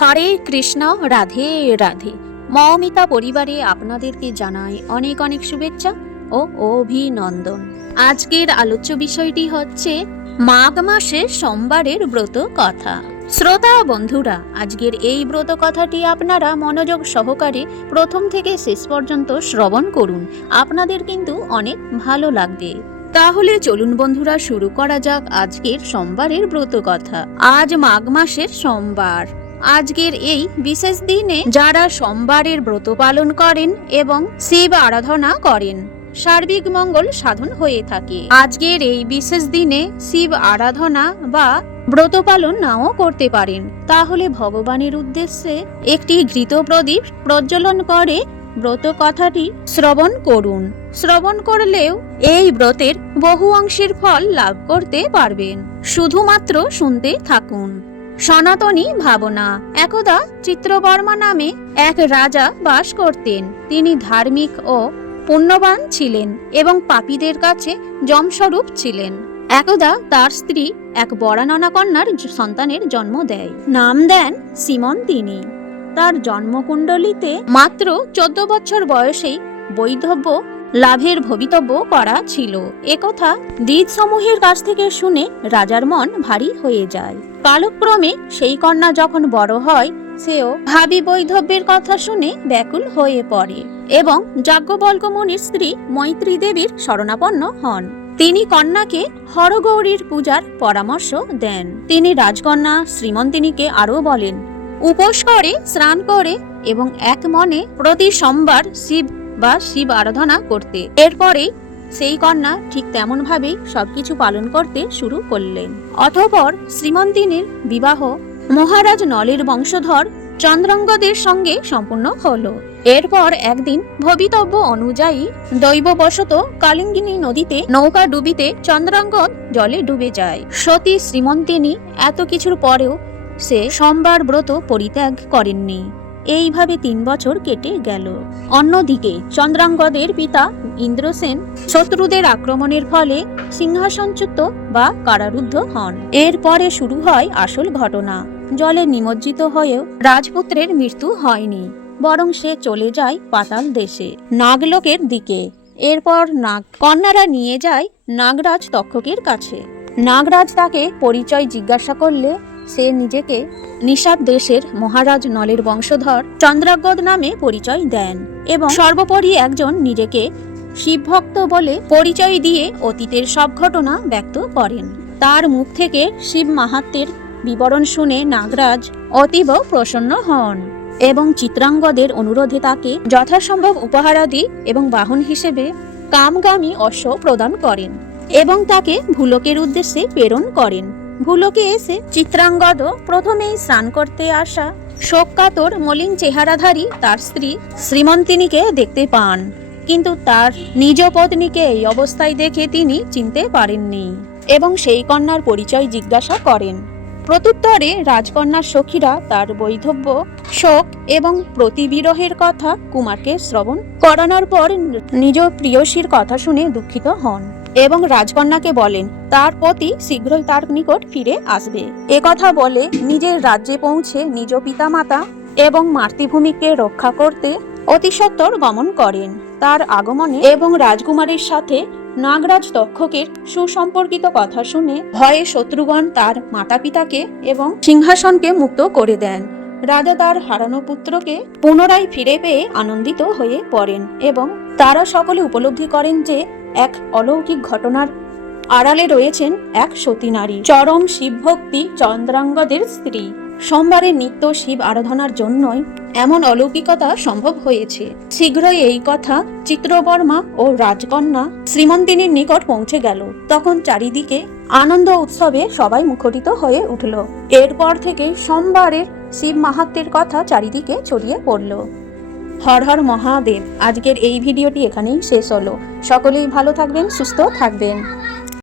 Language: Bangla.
হরে কৃষ্ণ, রাধে রাধে। মৌমিতা পরিবারে আপনাদেরকে জানাই অনেক অনেক শুভেচ্ছা ও অভিনন্দন। আজকের আলোচ্য বিষয়টি হচ্ছে মাঘ মাসে সোমবারের ব্রত কথা। শ্রোতা বন্ধুরা, আজকের এই ব্রত কথাটি আপনারা মনোযোগ সহকারে প্রথম থেকে শেষ পর্যন্ত শ্রবণ করুন, আপনাদের কিন্তু অনেক ভালো লাগবে। তাহলে চলুন বন্ধুরা, শুরু করা যাক আজকের সোমবারের ব্রত কথা। আজ মাঘ মাসের সোমবার। আজকের এই বিশেষ দিনে যারা সোমবারের ব্রত পালন করেন এবং শিব আরাধনা করেন, সার্বিক মঙ্গল সাধন হয়ে থাকে। আজকের এই বিশেষ দিনে শিব আরাধনা বা ব্রত পালন নাও করতে পারেন, তাহলে ভগবানের উদ্দেশ্যে একটি ঘৃত প্রদীপ প্রজ্বলন করে ব্রত কথাটি শ্রবণ করুন। শ্রবণ করলেও এই ব্রতের বহু অংশের ফল লাভ করতে পারবেন। শুধুমাত্র শুনতে থাকুন। সনাতনী ভাবনা। একদা চিত্রবর্মা নামে এক রাজা বাস করতেন। তিনি ধার্মিক ও পুণ্যবান ছিলেন এবং পাপীদের কাছে যমস্বরূপ ছিলেন। একদা তার স্ত্রী এক বরাননা কন্যার সন্তানের জন্ম দেয়। নাম দেন শ্রীমন্তিনী। তার জন্মকুণ্ডলিতে মাত্র 14 বছর বয়সেই বৈধব্য লাভের ভবিতব্য করা ছিল। একথা দ্বিজসমূহের কাছ থেকে শুনে রাজার মন ভারী হয়ে যায়। কালক্রমে সেই কন্যা যখন বড় হয়, সেও ভাবী বৈধব্যের কথা শুনে ব্যাকুল হয়ে পড়ে এবং যাজ্ঞবল্ক্য মুনির স্ত্রী মৈত্রী দেবীর শরণাপন্ন হন। তিনি কন্যাকে হরগৌরীর পূজার পরামর্শ দেন। তিনি রাজকন্যা শ্রীমন্তিনীকে আরও বলেন, উপোস করে, স্নান করে এবং এক মনে প্রতি সোমবার শিব আরাধনা করতে। এরপরে সেই কন্যা ঠিক তেমন ভাবেই সবকিছু পালন করতে শুরু করলেন। অতঃপর শ্রীমন্তিনীর বিবাহ মহারাজ নলের বংশধর চন্দ্রাঙ্গদের সঙ্গে সম্পূর্ণ হলো। এরপর একদিন ভবিতব্য অনুযায়ী দৈববশত কালিঙ্গিনী নদীতে নৌকা ডুবিতে চন্দ্রাঙ্গদ জলে ডুবে যায়। সতী শ্রীমন্তিনী এত কিছুর পরেও সে সোমবার ব্রত পরিত্যাগ করেননি। এইভাবে 3 বছর কেটে গেল। অন্যদিকে চন্দ্রাঙ্গদের পিতা ইন্দ্রসেন শত্রুদের আক্রমণের ফলে সিংহাসনচ্যুত বা কারারুদ্ধ হন। এরপরে শুরু হয় আসল ঘটনা। জলে নিমজ্জিত হয়েও রাজপুত্রের মৃত্যু হয়নি, বরং সে চলে যায় পাতাল দেশে, নাগলোকের দিকে। এরপর কন্যারা নিয়ে যায় নাগরাজ তক্ষকের কাছে। নাগরাজ তাকে পরিচয় জিজ্ঞাসা করলে সে নিজেকে নিষাদ দেশের মহারাজ নলের বংশধর চন্দ্রাঙ্গদ নামে পরিচয় দেন এবং সর্বোপরি একজন নিজেকে শিবভক্ত বলে পরিচয় দিয়ে অতীতের সব ঘটনা ব্যক্ত করেন। তার মুখ থেকে শিব মাহাত্ম্যের বিবরণ শুনে নাগরাজ অতীব প্রসন্ন হন এবং চিত্রাঙ্গদের অনুরোধে তাকে যথাসম্ভব উপহারাদি এবং বাহন হিসেবে কামগামী অশ্ব প্রদান করেন এবং তাকে ভুলোকের উদ্দেশ্যে প্রেরণ করেন। ভুলোকে এসে চিত্রাঙ্গদ প্রথমেই স্নান করতে আসা শোককাতর মলিন চেহারাধারী তার স্ত্রী শ্রীমন্তিনীকে দেখতে পান, কিন্তু তার নিজ পত্নীকে এই অবস্থায় দেখে তিনি চিনতে পারেননি এবং সেই কন্যার পরিচয় জিজ্ঞাসা করেন। প্রত্যুত্তরে রাজকন্যার সখীরা তার বৈধব্য, শোক এবং প্রতিবিরহের কথা কুমারকে শ্রবণ করানোর পর নিজ প্রিয়সীর কথা শুনে দুঃখিত হন এবং রাজকন্যাকে বলেন তার পতি শীঘ্রই তার নিকট ফিরে আসবে। একথা বলে নিজের রাজ্যে পৌঁছে নিজ পিতামাতা এবং মাতৃভূমিকে রক্ষা করতে অতিসত্বর গমন করেন। তার আগমনে এবং রাজকুমারীর সাথে নাগরাজ তক্ষকের সুসম্পর্কিত কথা শুনে ভয়ে শত্রুগণ তার মাতা পিতাকে এবং সিংহাসনকে মুক্ত করে দেন। রাজা তার হারানো পুত্রকে পুনরায় ফিরে পেয়ে আনন্দিত হয়ে পড়েন এবং তারা সকলে উপলব্ধি করেন যে এক অলৌকিক ঘটনার আড়ালে রয়েছেন এক সতী নারী, চরম শিবভক্তি চন্দ্রাঙ্গদের স্ত্রী। সোমবারে নিত্য শিব আরাধনার জন্যই এমন অলৌকিকতা সম্ভব হয়েছে। শীঘ্রই এই কথা চিত্রবর্মা ও রাজকন্যা শ্রীমন্তিনীর নিকট পৌঁছে গেল। তখন চারিদিকে আনন্দ উৎসবে সবাই মুখরিত হয়ে উঠল। এরপর থেকে সোমবারের শিব মাহাত্ম্যের কথা চারিদিকে ছড়িয়ে পড়ল। হর হর মহাদেব। আজকের এই ভিডিওটি এখানেই শেষ হলো। সকলেই ভালো থাকবেন, সুস্থ থাকবেন।